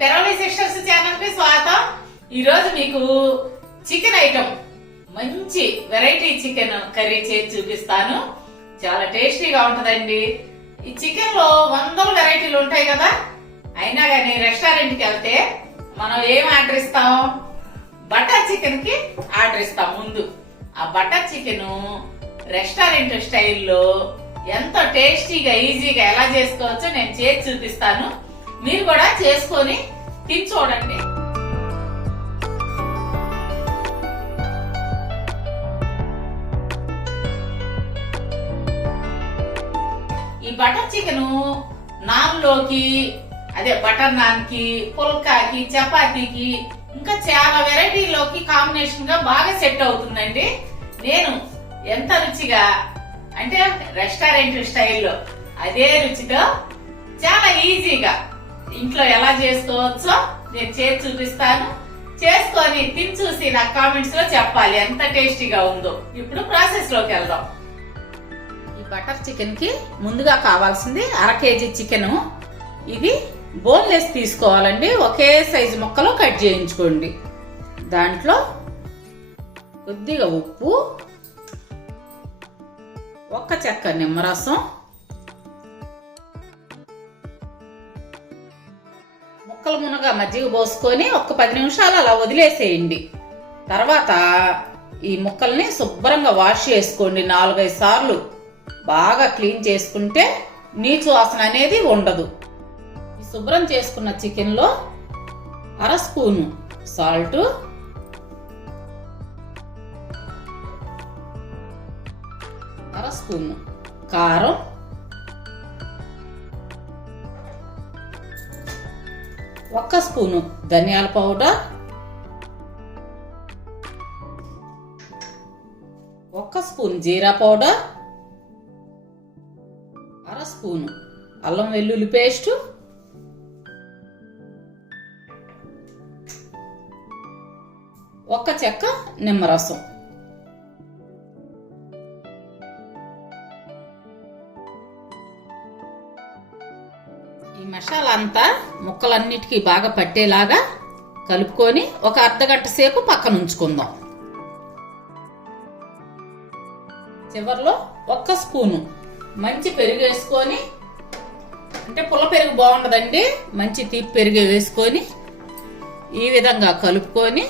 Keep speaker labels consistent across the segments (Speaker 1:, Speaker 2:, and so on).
Speaker 1: Peravali sisters ఛానల్కి స్వాగతం. ఈ రోజు మీకు చికెన్ ఐటమ్. మంచి వెరైటీ చికెన్ కర్రీ చేసి చూపిస్తాను. చాలా టేస్టీగా ఉంటదండి. ఈ చికెన్లో వందల వెరైటీలు ఉంటాయి కదా? అయినా కానీ రెస్టారెంట్కి వెళ్తే మనం ఏం ఆర్డర్ ఇస్తాం? బటర్ చికెన్కి ఆర్డర్ ఇస్తాం ముందు. ఆ బటర్ చికెన్ రెస్టారెంట్ స్టైల్లో ఎంతో టేస్టీగా ఈజీగా ఎలా చేసుకోవచ్చో నేను చేసి చూపిస్తాను. మీరు కూడా చేసుకొని తిని చూడండి. ఈ బటర్ చికెన్ నాన్లోకి అదే బటర్ నాన్కి పుల్కాకి చపాతీకి ఇంకా చాలా వెరైటీలోకి కాంబినేషన్గా బాగా సెట్ అవుతుందండి. నేను ఎంత రుచిగా అంటే రెస్టారెంట్ స్టైల్లో అదే రుచితో చాలా ఈజీగా ఇంట్లో ఎలా చేసుకోవచ్చో నేను చేసి చూపిస్తాను. చేసుకొని తిని చూసి నా కామెంట్స్లో చెప్పాలి ఎంత టేస్టీగా ఉందో. ఇప్పుడు ప్రాసెస్లోకి వెళ్దాం. ఈ బటర్ చికెన్కి ముందుగా కావాల్సింది అర కేజీ చికెన్. ఇది బోన్లెస్ తీసుకోవాలండి ఒకే సైజు ముక్కలో కట్ చేయించుకోండి. దాంట్లో కొద్దిగా ఉప్పు ఒక్క చెక్క నిమ్మరసం ముక్కలు మునగ మజ్జిగ పోసుకొని ఒక పది నిమిషాలు అలా వదిలేసేయండి. తర్వాత ఈ ముక్కల్ని శుభ్రంగా వాష్ చేసుకోండి నాలుగైదు సార్లు. బాగా క్లీన్ చేసుకుంటే నీచు వాసన అనేది ఉండదు. శుభ్రం చేసుకున్న చికెన్లో అర స్పూను సాల్ట్. అర స్పూను కారం. ఒక్క స్పూను ధనియాల పౌడర్. ఒక్క స్పూన్ జీరా పౌడర్. అర స్పూను అల్లం వెల్లుల్లి పేస్టు. ఒక్క చెక్క నిమ్మరసం మసాలా అంతా ముక్కలన్నిటికీ బాగా పట్టేలాగా కలుపుకొని ఒక అర్ధగంట సేపు పక్కన ఉంచుకుందాం. చివర్లో ఒక్క స్పూను మంచి పెరుగు వేసుకొని అంటే పుల్ల పెరుగు బాగుండదండి మంచి తీపి పెరుగు వేసుకొని ఈ విధంగా కలుపుకొని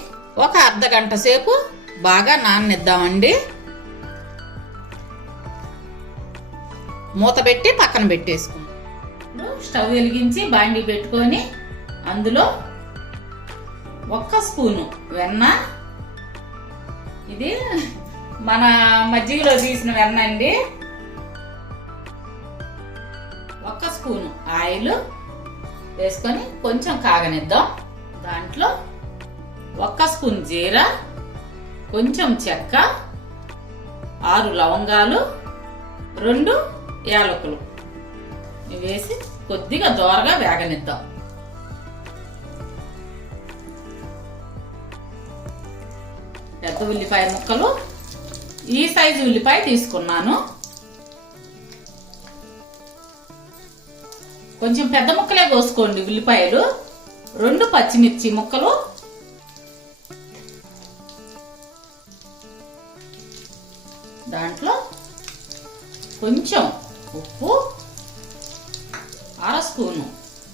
Speaker 1: ఒక అర్ధగంట సేపు బాగా నాననిద్దామండి. మూత పెట్టి పక్కన పెట్టేసుకుందాం స్టవ్ వెలిగించి బాండి పెట్టుకొని అందులో ఒక్క స్పూను వెన్న. ఇది మన మజ్జిగలో తీసిన వెన్న అండి. ఒక్క స్పూను ఆయిల్ వేసుకొని కొంచెం కాగనిద్దాం. దాంట్లో ఒక్క స్పూన్ జీరా కొంచెం చెక్క ఆరు లవంగాలు రెండు యాలకులు. వేసి కొద్దిగా దోరగా వేగనిద్దాం. పెద్ద ఉల్లిపాయ ముక్కలు. ఈ సైజు ఉల్లిపాయ తీసుకున్నాను. కొంచెం పెద్ద ముక్కలే కోసుకోండి ఉల్లిపాయలు. రెండు పచ్చిమిర్చి ముక్కలు. దాంట్లో కొంచెం ఉప్పు. స్పూను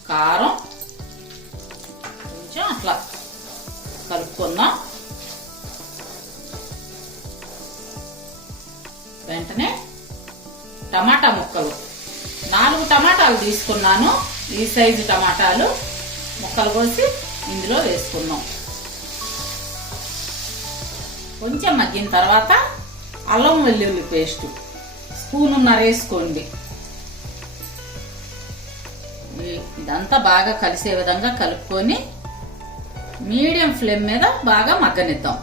Speaker 1: కారం కొంచెం అట్లా కలుపుకుందాం వెంటనే టమాటా ముక్కలు. నాలుగు టమాటాలు తీసుకున్నాను. ఈ సైజు టమాటాలు ముక్కలు కోసి ఇందులో వేసుకున్నాం. కొంచెం మగ్గిన తర్వాత అల్లం వెల్లుల్లి పేస్ట్. స్పూనున్నర వేసుకోండి. ఇదంతా బాగా కలిసే విధంగా కలుపుకొని మీడియం ఫ్లేమ్ మీద బాగా మగ్గనిద్దాం.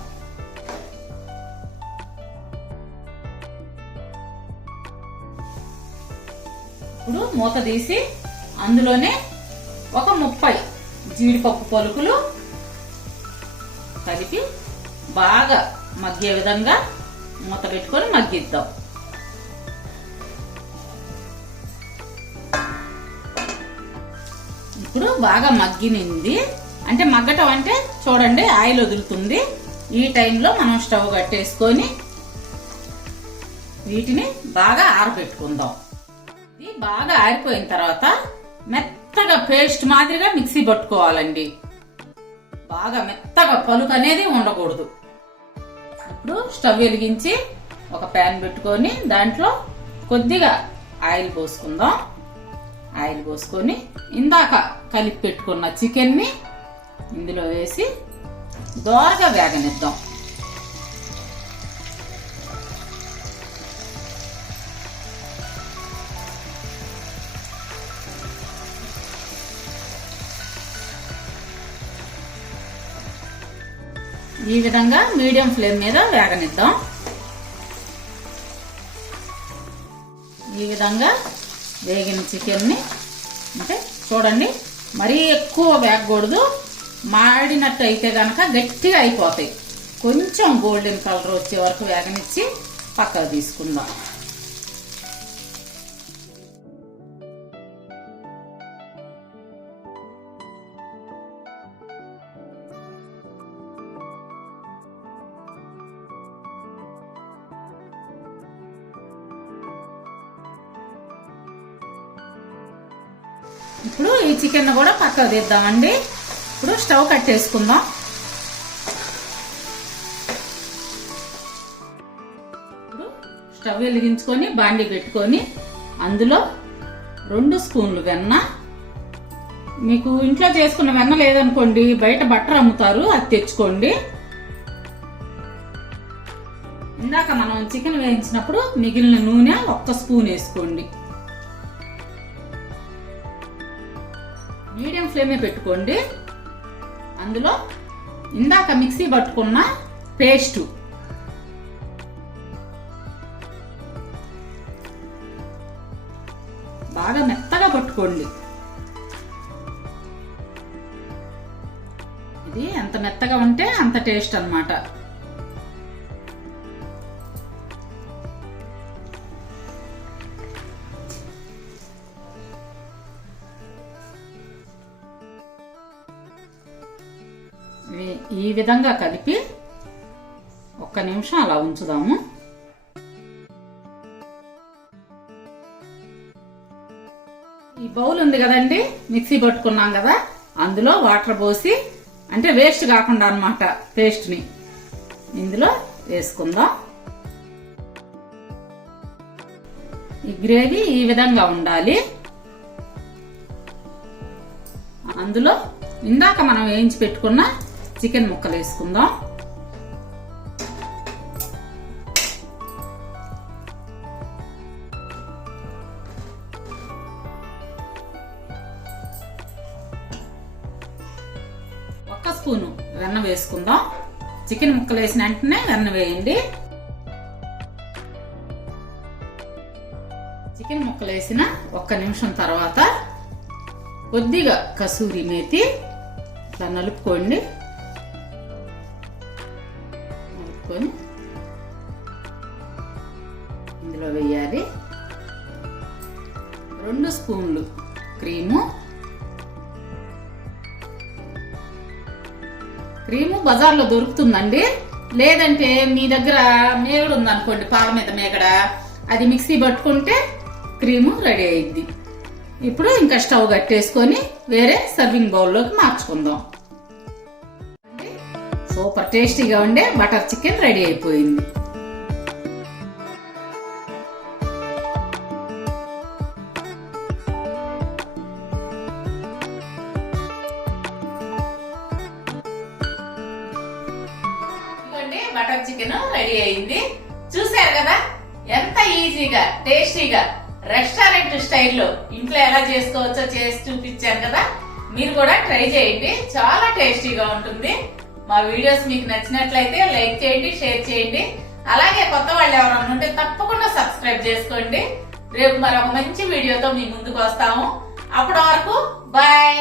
Speaker 1: ఇప్పుడు మూత తీసి అందులోనే ఒక ముప్పై జీడిపప్పు పలుకులు కలిపి బాగా మగ్గే విధంగా మూత పెట్టుకొని మగ్గిద్దాం. ఇప్పుడు బాగా మగ్గినింది. అంటే మగ్గటం అంటే చూడండి ఆయిల్ వదులుతుంది. ఈ టైంలో మనం స్టవ్ కట్టేసుకొని వీటిని బాగా ఆరబెట్టుకుందాం. ఇది బాగా ఆరిపోయిన తర్వాత మెత్తగా పేస్ట్ మాదిరిగా మిక్సీ పట్టుకోవాలండి. బాగా మెత్తగా పలుకు అనేది ఉండకూడదు. ఇప్పుడు స్టవ్ వెలిగించి ఒక ప్యాన్ పెట్టుకొని దాంట్లో కొద్దిగా ఆయిల్ పోసుకుందాం. ఆయిల్ పోసుకొని ఇందాక కలిపి పెట్టుకున్న చికెన్ని ఇందులో వేసి దోరగా వేగనిద్దాం. ఈ విధంగా మీడియం ఫ్లేమ్ మీద వేగనిద్దాం. ఈ విధంగా వేగిన చికెన్ని అంటే చూడండి మరీ ఎక్కువ వేగకూడదు. మాడినట్టు అయితే కనుక గట్టిగా అయిపోతాయి. కొంచెం గోల్డెన్ కలర్ వచ్చే వరకు వేగనిచ్చి పక్కకు తీసుకుందాం. ఇప్పుడు ఈ చికెన్ కూడా పక్కకు తీద్దామండి ఇప్పుడు స్టవ్ కట్టేసుకుందాం ఇప్పుడు స్టవ్ వెలిగించుకొని బాండి పెట్టుకొని అందులో రెండు స్పూన్లు వెన్న. మీకు ఇంట్లో చేసుకున్న వెన్న లేదనుకోండి బయట బట్టర్ అమ్ముతారు అది తెచ్చుకోండి. ఇందాక మనం చికెన్ వేయించినప్పుడు మిగిలిన నూనె ఒక్క స్పూన్ వేసుకోండి. ఫ్లేమే పెట్టుకోండి. అందులో ఇందాక మిక్సీ పట్టుకున్న పేస్టు. బాగా మెత్తగా పట్టుకోండి. ఇది ఎంత మెత్తగా ఉంటే అంత టేస్ట్ అన్నమాట. ఈ విధంగా కలిపి ఒక్క నిమిషం అలా ఉంచుదాము. ఈ బౌల్ ఉంది కదండి మిక్సీ పట్టుకున్నాం కదా అందులో వాటర్ పోసి అంటే వేస్ట్ కాకుండా అనమాట పేస్ట్ని. ఇందులో వేసుకుందాం. ఈ గ్రేవీ ఈ విధంగా ఉండాలి. అందులో ఇందాక మనం వేయించి పెట్టుకున్న చికెన్ ముక్కలు వేసుకుందాం. ఒక్క స్పూను వెన్న వేసుకుందాం. చికెన్ ముక్కలు వేసిన వెంటనే వెన్న వేయండి. చికెన్ ముక్కలు వేసిన ఒక్క నిమిషం తర్వాత కొద్దిగా కసూరి మేతి ఇట్లా నలుపుకోండి. రెండు స్పూన్లు క్రీము. క్రీము బజార్లో దొరుకుతుందండి. లేదంటే మీ దగ్గర మేగడ ఉందనుకోండి పాల మీద మేగడ. అది మిక్సీ పట్టుకుంటే క్రీము రెడీ అయింది ఇప్పుడు ఇంకా స్టవ్ కట్టేసుకొని వేరే సర్వింగ్ బౌల్లోకి మార్చుకుందాం. సూపర్ టేస్టీగా ఉండే బటర్ చికెన్ రెడీ అయిపోయింది. మటన్ చికెన్ రెడీ అయింది. చూశారు కదా? ఎంత ఈజీగా టేస్టీగా రెస్టారెంట్ స్టైల్లో ఇంట్లో ఎలా చేసుకోవచ్చో చేసి చూపించాను కదా? మీరు కూడా ట్రై చేయండి. చాలా టేస్టీగా ఉంటుంది. మా వీడియోస్ మీకు నచ్చినట్లయితే లైక్ చేయండి షేర్ చేయండి. అలాగే కొత్త వాళ్ళు ఎవరైనా ఉంటే తప్పకుండా సబ్స్క్రైబ్ చేసుకోండి. రేపు మరొక మంచి వీడియోతో మీ ముందుకు వస్తాము. అప్పటి వరకు బాయ్!